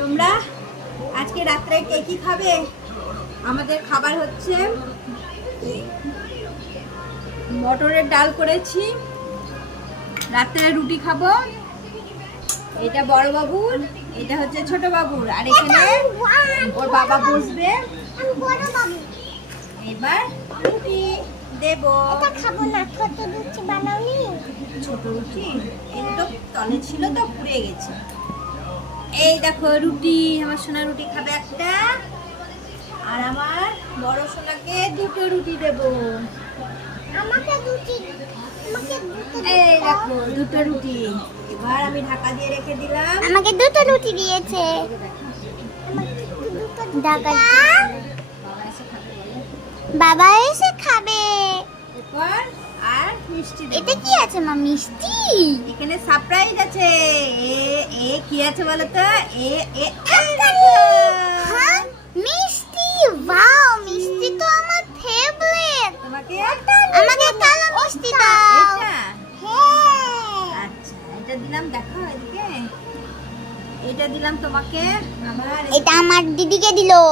তোমরা আজকে রাত্রে কে কি খাবে? আমাদের খাবার হচ্ছে মটরের ডাল করেছি, রাত্রে রুটি খাবো। এটা বড় বাবুর, এটা হচ্ছে ছোট বাবুর, আর এখানে ওর বাবা বসবে। এবার রুটি দেব। খাবো না, ছোট রুটি বানাওনি? ছোট রুটি এই তো তলে ছিল তো পুড়ে গেছে। এই দেখো রুটি, আমার সোনা রুটি খাবে একটা, আর আমার বড় সোনাকে দুটো রুটি দেব। আমাকে দুটো এই দেখো দুটো রুটি। এবার আমি ঢাকা দিয়ে রেখে দিলাম। আমাকে দুটো রুটি দিয়েছে। ঢাকা বাবা এসে খাবে। এরপর আর মিষ্টি দেব। এটা কি আছে মা? মিষ্টি? এখানে সারপ্রাইজ আছে। এ কি আছে বলো তো? হ্যাঁ, মিষ্টি। ওয়াও, মিষ্টি তো আমার ফেভারিট। তোমাকে আমাকে কালো মিষ্টি দাও। এটা হ্যাঁ, আচ্ছা, এটা দিলাম। দেখো এদিকে, এটা দিলাম তোমাকে। আমার এটা আমার দিদিকে দিলো।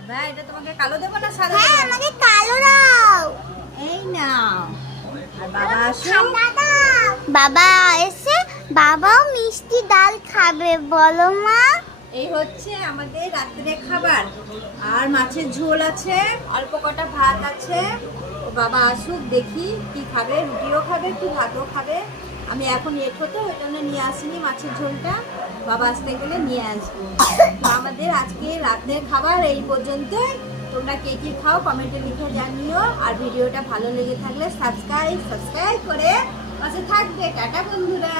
এবার এটা তোমাকে কালো দেবো না সাদা হ্যাঁ, দেবো? আমাকে কালো দাও। এই নাও। আর বাবা আসো। ঠান্ডা দাও। বাবা এসে বাবাও মিষ্টি ডাল খাবে, বলো মা? এই হচ্ছে আমাদের রাত্রে খাবার। আর মাছের ঝোল আছে, অল্প কটা ভাত আছে। ও বাবা আসুক, দেখি কি খাবে, রুটিও খাবে কি ভাতও খাবে। আমি এখন লেট হতো ওই জন্য নিয়ে আসিনি মাছের ঝোলটা, বাবা আসতে গেলে নিয়ে আসবো। তো আমাদের আজকে রাতের খাবার এই পর্যন্তই। তোমরা কে কি খাও কমেন্টে লিখে জানিও। আর ভিডিওটা ভালো লেগে থাকলে সাবস্ক্রাইব করে পাশে থাকবে। টাটা বন্ধুরা।